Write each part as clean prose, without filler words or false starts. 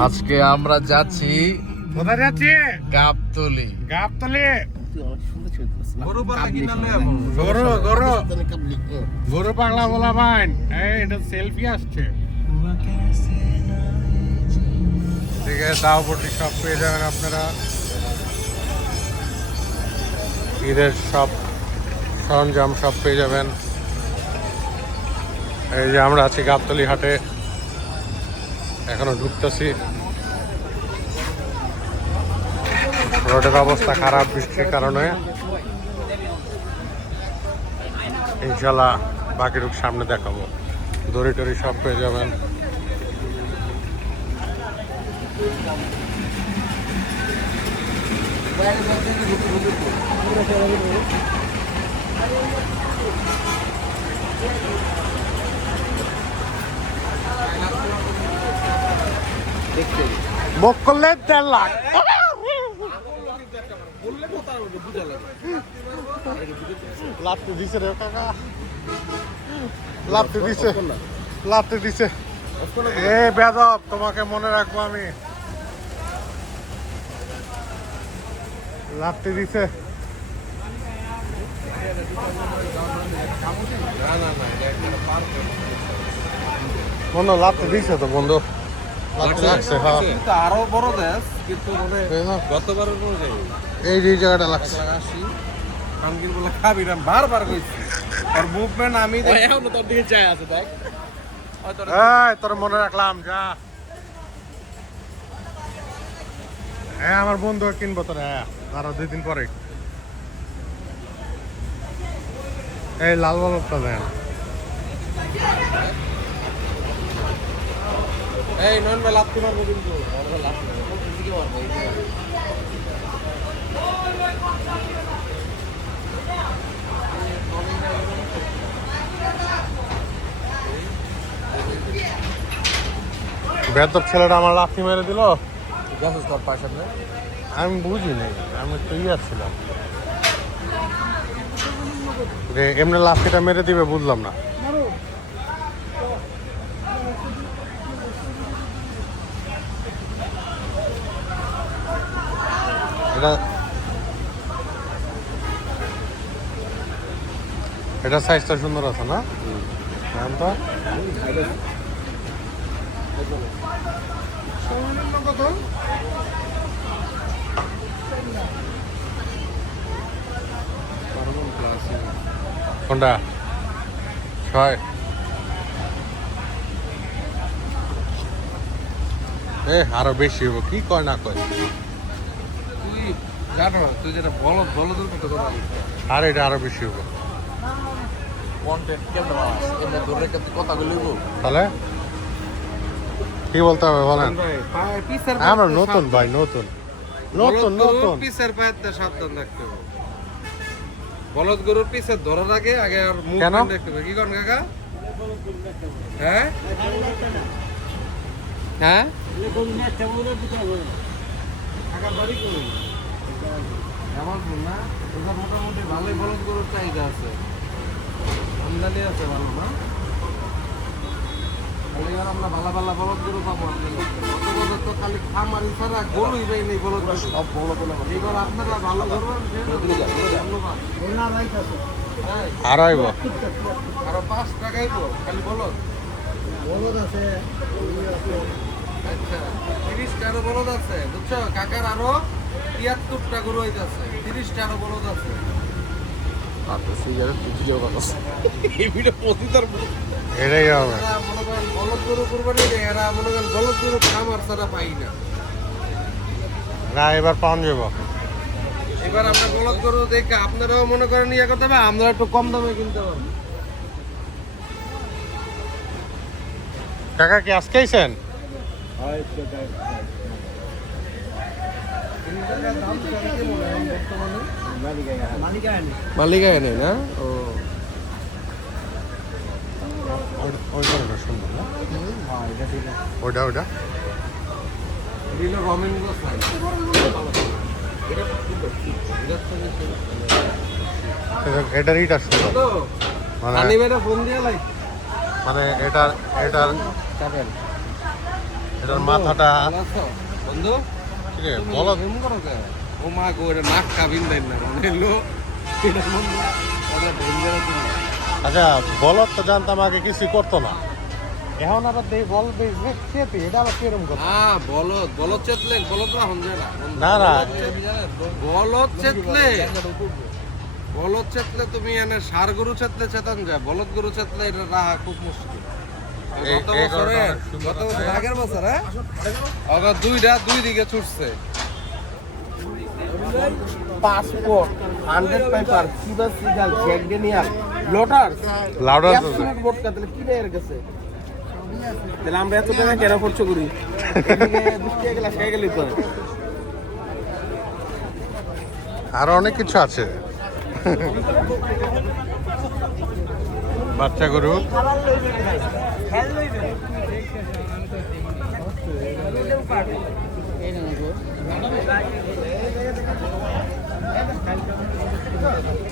আজকে আমরা যাচ্ছি কোথায় যাচ্ছি? গাবতলী। গরু পাগলা বলা ভাই, এটা সেলফি আসছে। ঠিক আছে, দাওপট্টি সব পেয়ে যাবেন আপনারা। ঈদের সব সরঞ্জাম সব পেয়ে যাবেন। এই যে আমরা আছি গাবতলী হাটে, এখনো ঢুকতেছি। রোডের অবস্থা খারাপ বৃষ্টির কারণে। ইনশাল্লাহ বাকি রূপ সামনে দেখাবো। দড়ি টড়ি সব পেয়ে যাবেন। বুক করলে 10 লাখ। লাফতে দিছে রে কাকা, লাফতে দিছে, লাফতে দিছে। এ বেদব, তোমাকে মনে রাখবো আমি। লাফতে দিছে। বন্ধু লাফতে দিছে তো বন্ধু, লাফতে লাগছে। হ্যাঁ, আরো বড় দেশ, কিন্তু গতবারের অনুযায়ী এই যে জায়গাটা লাগছে। বারবার কইছি আর মুভমেন্ট আমি এখনো তোর দিকে চাই আছে। দেখ তোর মনে রাখলাম, যা। হ্যাঁ, আমার বন্ধু কিনবো তোর। হ্যাঁ, আরো 2 দিন পরে। এই লাল বালকটা দেন। এই নন ভাই লাভ মারবো কিন্তু বেতর ছেলেটা আমার লাথি মেরে দিল। তোর পাশে আমি বুঝিনি, আমি তো আসছিলাম যে এমনি লাথিটা মেরে দিবে, বুঝলাম না। এটা সাইজটা সুন্দর আছে না? তো কোনটা 6? আরো বেশি হবো, কি কয় না কয়। তুই জানো, তুই যেটা বলদের কথা বলা, আর এটা আরো বেশি হবো। কন্টেন্ট কেমন এমনি ধরে কথা বলব, তাহলে কি বলতে হবে বলেন? আমরা নতুন ভাই, নতুন নতুন নতুন পিসের পায়েতে সাবধান থাকতে হবে। বলদ গরুর পিসের ধরার আগে আগে আর মুভমেন্ট দেখতে হবে। কি করেন কাকা? হ্যাঁ হ্যাঁ, কাকার বাড়ি কোন? জামালপুর না? ওটা মোটামুটি ভালোই বলদ গরুর চাহিদা আছে, আমদানি আছে ভালো না? আমরা ভালো ভালো বলদ গরু পাবো। আপনাদের তো খালি খামারি ছাড়া গরুই পাই নেই। বলদ সব বলদ এবার আপনারা ভালো গরু আর আইব আরো 5 টাকাই তো খালি বলদ বলদ আছে। আচ্ছা, 30টা আরো বলদ আছে, বুঝছো? কাকার আরো 73টা গরু হইতাছে, 30টা আরো বলদ আছে। এটাই হবে। বলদ গরু কুরবানি দেয়, এরা মনে করেন বলদ গরু খামার ছাড়া পাই না। না, এবার পাওয়া যাবো। এবার আমরা বলদ গরু দেখে আপনারাও মনে করেন ইয়ে করতে হবে, আমরা একটু কম দামে কিনতে পারবো। কাকা কি আজকে আইছেন? মালিকায় নেই না? ও ওইটা সুন্দর না? ওইটা ওইটা এটার ইটা সুন্দর, মানে এটার এটার এটার মাথাটা ভালো আছো? বন্ধু কি রে, তুমি বলদ এরকম করো কে? ও মা গো, এটা নাক কাবিন দেন না মনে হলো এটা বন্ধু ওটা ডেঞ্জার আছে। আচ্ছা বলদ তো জানতাম আগে কিছুই করতো না, এখন আবার দেখি বল খেতে, এটা আবার কিরম কথা? না বলদ বলদ চেতলে বলদরা হন যায় না বন্ধু। না, না। বলদ চেতলে বলদ চেতলে তুমি এনে সার গরু চেতলে চেতন যায়, বলদ গরু চেতলে এটা রাহা খুব মুশকিল। এই- গত এই বছরে গরুটা সুন্দর গত বছর আছে। আগের বছর হ্যাঁ আবার দুই দিকে ছুটছে। Passport 100 pipers Chivas Regal Jack Daniel লোটার লাউডার আছে। অ্যাবসলিউট ভোডকা তাহলে কি রে এর কাছে তাহলে আমরা এত টাকা কেন খরচ করি এদিকে 20 টাকা গ্লাস খেয়ে গেলি তো। আরো অনেক কিছু আছে। বাচ্চা গরু,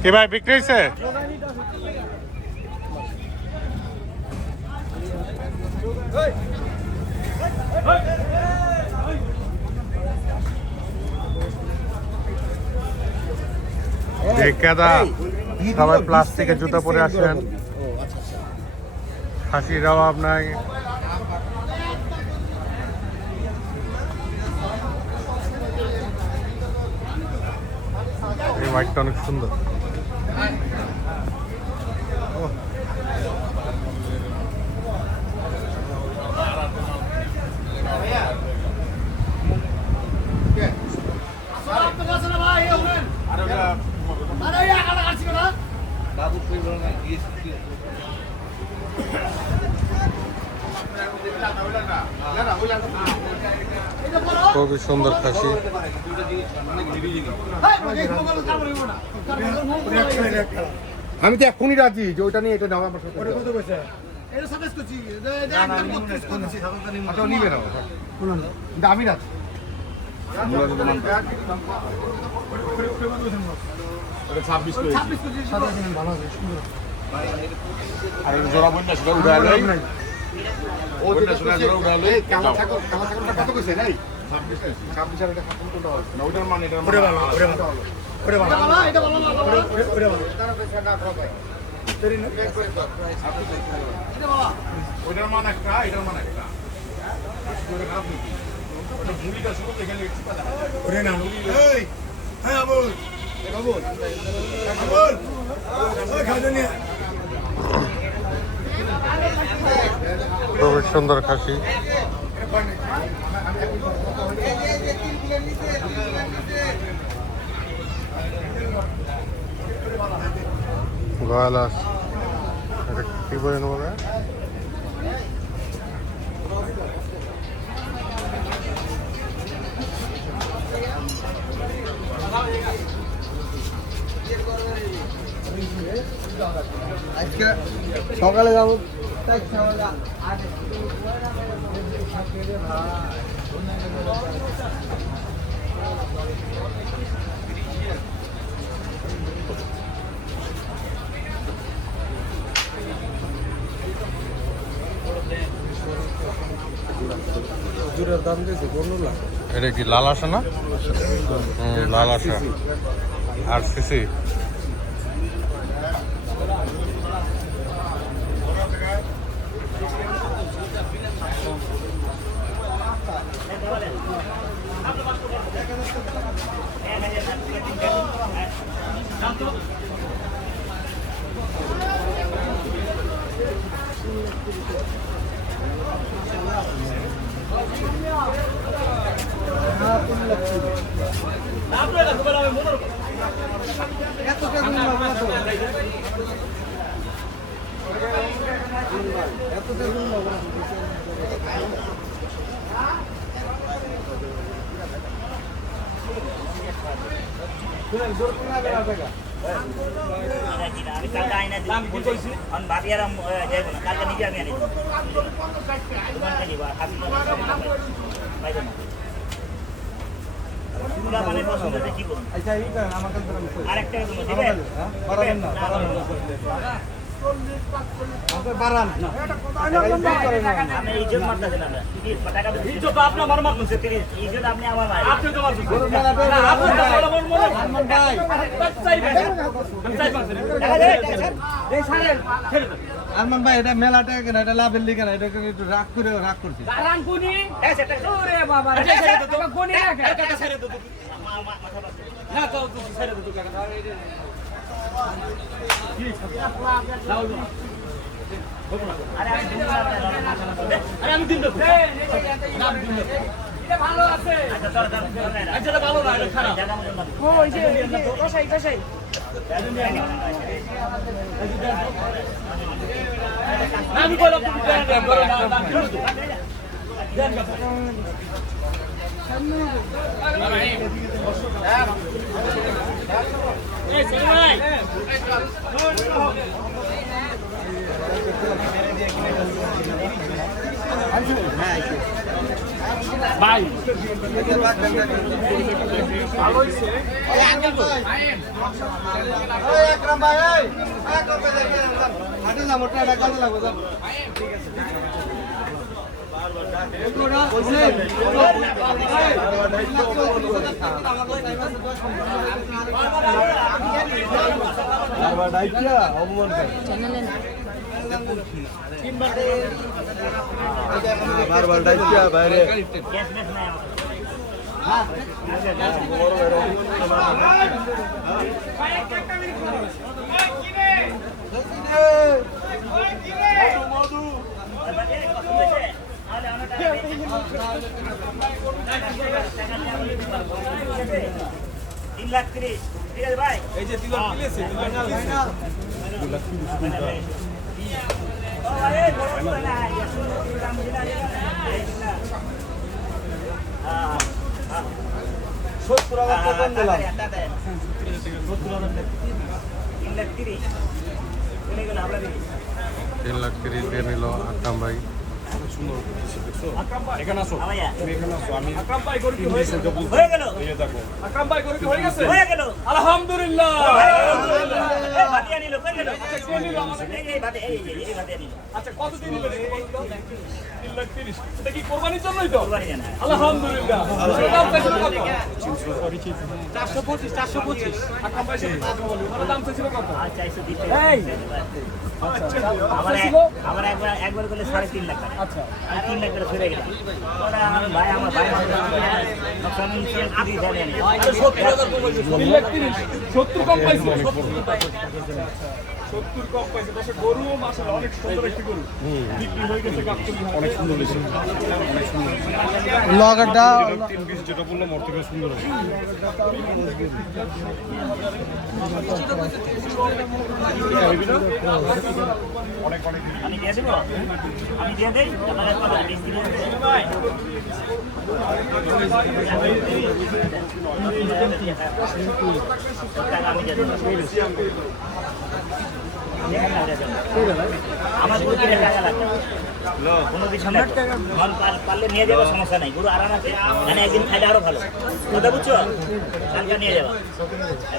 কি ভাই বিক্রি হয়েছে? দাদা সবাই প্লাস্টিকের জুতা পরে আসেন, হাসির অভাব নাই। এই বাইকটা অনেক সুন্দর। খুবই সুন্দর খাসি। আমি তো এখনই রাজি যে ওইটা নিয়ে এটা নাও আমার সাথে নিবে না কিন্তু আমি রাজি জোড়া বন্যা সেটা উঠে আলো কত কইছে নাই 26 আর এটা না ওটার মানে এটার ওরে মানে বাবা ওরে বাবা ওরে বাবা এটা ভালো ওরে বাবা ওটার মানে একটা এটার মানে একটা ওটা মুড়িটা শুরু থেকে গেলে একটু কথা ওরে না এই হ্যাঁ বল বল বল ওই খাজা নিয়ে খুবই সুন্দর খাসি। গয়ালাস, এটা কি বলেন বলে? আজকে সকালে যাবো জুরের দাম দিয়েছে 15 লাখ। এটা কি লাল আসা না? লাল আসা আর সিসি। আমি কালকে আইনা দিচ্ছি ভাবি আর যাইব না, কালকে নিজে আমি আনি দোকান থেকে মানে পছন্দ কি করুন। আচ্ছা এই আমার কাছে আরেকটা দিবেন বাড়ান আপনি ইজ্জত মারতেছেন আমরা টাকা ইজ্জত তো আপনি আমার মারতেছেন ইজ্জত আপনি আমার মারেন আপনি তো মারছেন আরমান ভাই এটা মেলাটা কেন এটা লাভের লিখে না এটা একটু রাগ করে রাগ করছি আমি দিন দেবো ভালো আছে ভালো না এটা খারাপ আমি বললাম ভাই বারবার ডাইকিয়া বাইরে তিন লাখ 30 ঠিক আছে ভাই এই যে তিলক কিলেছে সত্তর হাজার টাকা দিলাম 3 লাখ 30 দিয়ে নিল আকরাম ভাই। এখানে আসো ভাইয়া তুমি এখানে আসো আমি আকরাম ভাই গরু কি হয়েছে হয়ে গেল এই যে দেখো আকরাম ভাই গরু কি হয়ে গেছে হয়ে গেল আলহামদুলিল্লাহ এই ভাতিয়া নিল হয়ে গেল এই ভাতে এই ভাতিয়া নিল আচ্ছা কত দিন নিলেন 3 লাখ 30 এটা কি কোরবানির জন্যই তো কোরবানি জানা আলহামদুলিল্লাহ দাম চাইছিল কত 425 আকরাম ভাই সাথে কথা বলি ওর দাম চাইছিল কত আর চাইছো দিতে এই আমার একবার করলে 3.5 লাখ টাকা আচ্ছা আর 3 লাখ করে ফিরে গেল ওরা আমার ভাই সবসময় ইনশিয়াল করে দেন আরে 70000 কম হয়েছে 3 লাখ 30 70 কম পাইছে 70 কম পাইছে দশ গরু মাশাআল্লাহ অনেক সুন্দর একটি গরু বিক্রি হয়ে গেছে গাবতলি অনেক সুন্দর হয়েছে লগটা 320 যেটা বললাম ওর থেকে সুন্দর হবে অনেক অনেক আমি দিয়ে দেবো আমি দিয়ে দেই আপনার কথা বেশি দিয়ে আমি দিয়ে দেবো আমার কোনো কিনে টাকা লাগবে কোনো কিছু না পারলে নিয়ে যাবো সমস্যা নাই গুরু আরাম আছে মানে একদিন খাইলে আরো ভালো কথা বুঝছো কালকে নিয়ে যাবো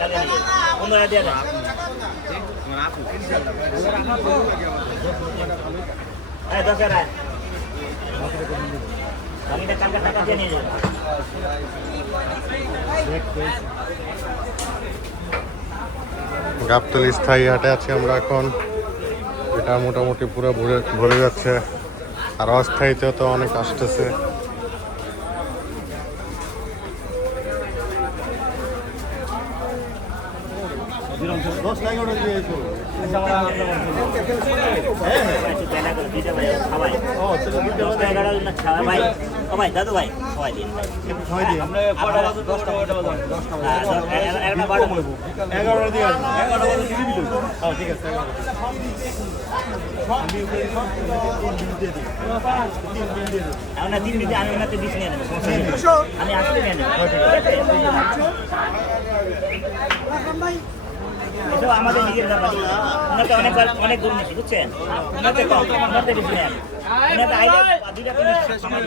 কালকে নিয়ে যাবো 15 দিয়ে দেবো হ্যাঁ দরকার আমি কালকে টাকা দিয়ে নিয়ে যাবো গাবতলী স্থায়ী হাটে আছি আমরা এখন। এটা মোটামুটি পুরো ভরে যাচ্ছে, আর অস্থায়ীতেও তো অনেক আসতেছে। ভাই দাদু ভাই সবাই দিন আমরা 3 মিনিটে আমি ওনাতে 20 নিয়ে নেবো আমি আসলে নিয়ে নেবো এসব আমাদের নিজের ব্যাপার ওনাতে অনেক দূর নিচ্ছি বুঝছেন ওনাতে কম ওনাতে বেশি নেন ওনাতে আইলে 2টা সময়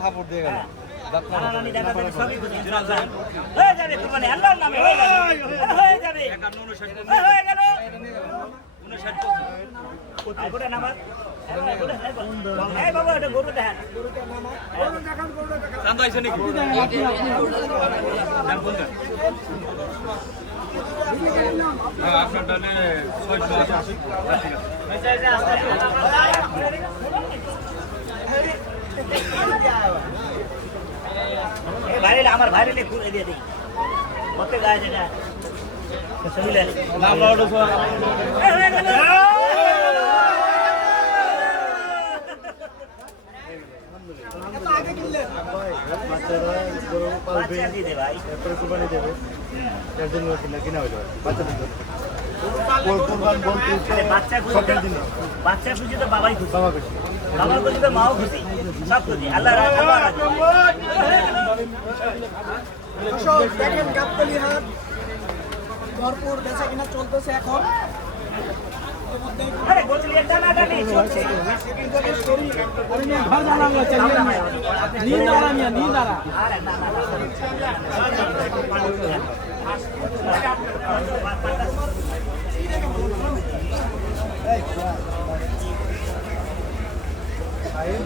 থাপড় দিয়ে গেল নানা নানি দাদা দাদি সবই খুশি ইনশাআল্লাহ হয়ে যাবে কুরবানি আল্লাহর নামে হয়ে যাবে হয়ে যাবে 51 হয়ে গেল 59 কোটা নামাজ এই বাবা এটা গরু দেখেন চান্দা আইছে নাকি আপনার ডালে 680 ভাইরাল আমার ভাইরালে ঘুরে দিয়ে দিই কত গায়ে যেটা সবিলে নাম লাউডো বাচ্চা দিয়ে দে ভাই এরপরে কুরবানি দেবে এর জন্য কিনা হয়ে যাবে বাচ্চাদের জন্য বাচ্চা খুশি তো বাবাই খুশি বাবা খুশি বাবা খুশি তো মাও খুশি সব খুশি আল্লাহ রাজি দেখেন গাবতলি হাট ভরপুর বেচা কিনা চলতেছে এখন আরে গোছলি একটা না ডালি চলছে ঘর জানালা চালিয়ে নীল দাঁড়া মিয়া নীল দাঁড়া আরে না না এই